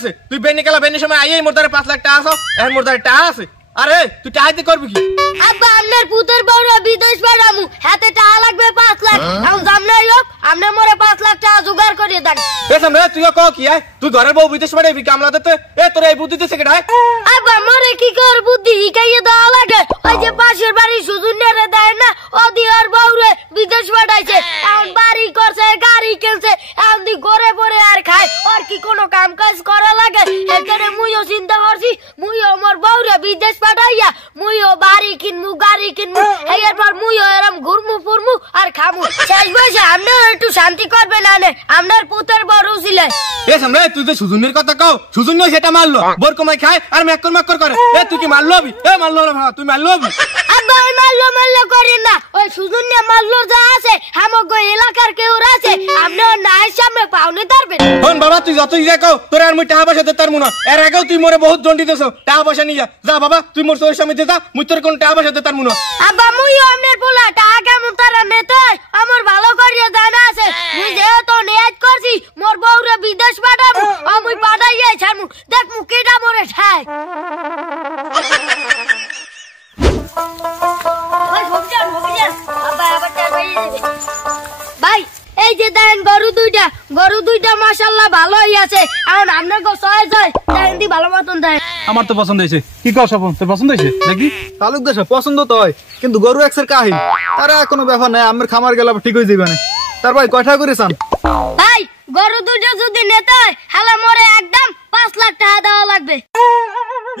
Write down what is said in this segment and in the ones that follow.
আছে তুই বেনি কালা বেনি সময় আইই মোর দ্বারে 5 লাখ টাকা আছে এখন মোর দ্বারে টাকা আছে আরে তুই টাকা দিয়ে করবি কি আব্বা আমনের পুতের বউরা বিদেশ পাঠামু হাতে টাকা লাগবে 5 লাখ এখন জামলাই হোক আমনে মোরে 5 লাখ টাকা জোগাড় করিয়ে দেন এ সামনে তুই ক কি আয় তুই ঘরের বউ বিদেশ পাঠাবি কামলা দিতে এ তোর এই বুদ্ধি দিতে কেডা আব্বা মোরে কি কর বুদ্ধি শিখাইয়ে দেওয়া লাগে ওই যে পাশের বাড়ি সুজুনেরে দেয় না ও দিয়ার বউরে বিদেশ পাঠাইছে এখন বাড়ি করছে গাড়ি কিনছে এখন দি ঘরে পরে আর খায় আর কি কোনো কাম কাজ করা লাগে এখানে মুইও চিন্তা করছি মুইও মোর বউরে বিদেশ পাঠাইয়া মুইও বাড়ি কিনমু গাড়ি কিনমু এরপর মুইও এরম ঘুরমু ফুরমু আর খামু শেষ বয়সে আপনি একটু শান্তি করবেন আনে আপনার পুতের বড় ছিলেন এ সামনে তুই যে সুজুনের কথা কও সুজুন সেটা মারলো বোর কমাই খায় আর মেক্কর করে এ তুই কি মারলো হবি এ মারলো না তুই মারলো হবি আব্বা ওই মারলো করেন না ওই সুজুন মারলো যা আছে আমাগো এলাকার কেউ আছে আপনি নাই সামনে পাউনি পারবেন হন বাবা তুই যতই যা কও তোর আর মুই টাকা পয়সা দিতে পারমু না এর আগেও তুই মোরে বহুত দন্ডি দিছস টাকা পয়সা নিয়া যা বাবা তুই মোর তোর সামনে যা মুই তোর কোন টাকা পয়সা দিতে পারমু না আব্বা মুইও আমনের পোলা টাকা কেমন তারা নেতে আমার ভালো করিয়া জানা আছে মুই যে তো নিয়াত করছি মোর বউরে বিদেশ পাঠাবো আমি পাঠাইয়ে ছাড়মু দেখমু কেডা মোরে ঠায় ভাই এই যে দেখেন গরু দুইটা মাশাআল্লাহ ভালোই আছে এখন আপনার গো সহায় যায় দেখেন দি ভালো মতন দেয় আমার তো পছন্দ হয়েছে কি কও স্বপন তোর পছন্দ হয়েছে নাকি তালুকদার সাহেব পছন্দ তো হয় কিন্তু গরু এক্সের কাহিল তারা কোনো ব্যাপার নাই আমার খামার গেলে ঠিক হয়ে যাবে না তার ভাই কয়টা করে চান ভাই গরু দুইটা যদি নিতে হয় হলে মোরে একদম 5 লাখ টাকা দেওয়া লাগবে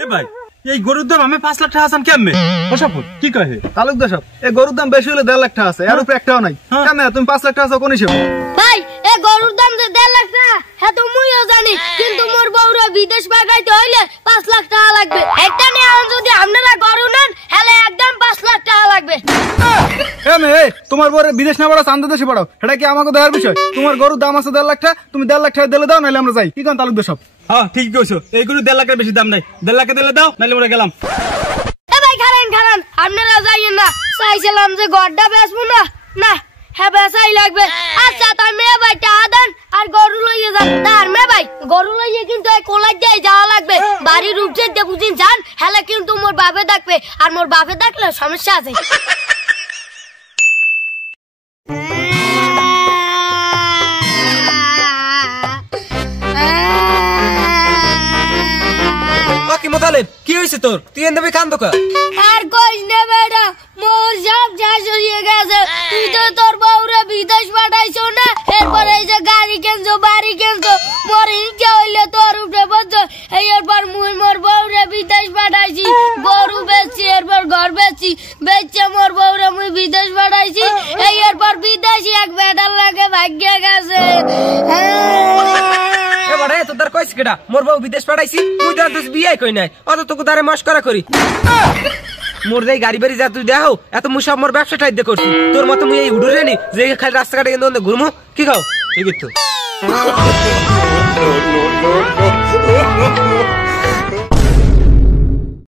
এ ভাই এই গরুর দাম আমি 5 লাখ টাকা আসাম কেমনে ও স্বপন কি কয় তালুকদার সাহেব এই গরুর দাম বেশি হলে 1.5 লাখ টাকা আছে আর উপরে একটাও নাই কেন তুমি 5 লাখ টাকা কোন হিসেবে ভাই এই গরুর দাম যে 1.5 লাখ টাকা হ্যাঁ তো মুইও জানি কিন্তু মোর বউরা বিদেশ পাঠাইতে হইলে 5 লাখ টাকা লাগবে একটা নিয়ে এখন যদি আপনারা গরু নেন হলে একদম 5 লাখ টাকা লাগবে তোমার বউরে বিদেশ না পাঠাও চান্দা দেশে পাঠাও এটা কি আমাকে দেওয়ার বিষয় তোমার গরুর দাম আছে 1.5 লাখ টাকা তুমি 1.5 লাখ টাকা দিলে দাও নাহলে আমরা যাই কি কোন তালুকদার সাহেব হ্যাঁ ঠিক কইছো এই গরু 1.5 লাখের বেশি দাম নাই 1.5 লাখে দিলে দাও নাহলে আমরা গেলাম এ ভাই খারান আপনারা যাইয়েন না চাইছিলাম যে গড়টা বেচবো না হ্যাঁ বেচাই লাগবে আচ্ছা তার মেয়ে ভাই টাকা দেন আর গরু লইয়ে যান তার মেয়ে ভাই গরু লইয়ে কিন্তু এই কোলাই দিয়ে যাওয়া লাগবে বাড়ির উপরে দিয়ে বুঝিন যান হলে কিন্তু মোর বাপে ডাকবে আর মোর বাপে ডাকলে সমস্যা আছে কি হয়েছে তোর তুই এনে কান দোকা আর কইস না বেটা মোর সব শাশুড়িয়ে গেছে তুই তো তোর বউরে বিদেশ পাঠাইছো না এরপর এই যে গাড়ি কিনছো বাড়ি কিনছো মোর ইচ্ছা হইলে তোর উপরে বলছো এরপর মুই মোর বউরে বিদেশ পাঠাইছি গরু বেচছি এরপর ঘর বেচছি বেচছে মোর বউরে মুই বিদেশ পাঠাইছি এরপর বিদেশি এক বেটার লাগে ভাগ্য গেছে এবারে তোর কইছ কেডা মোর বউ বিদেশ পাঠাইছি তুই তো বিয়ে কই নাই অত তোকে দারে মস্করা করি মোর যেই গাড়ি বাড়ি যা তুই দেখো এত মুই সব মোর ব্যবসা ঠাইতে করছি তোর মতো মুই এই উড়ে নি যে খালি রাস্তাঘাটে কিন্তু ঘুরমু কি খাও ঠিক তো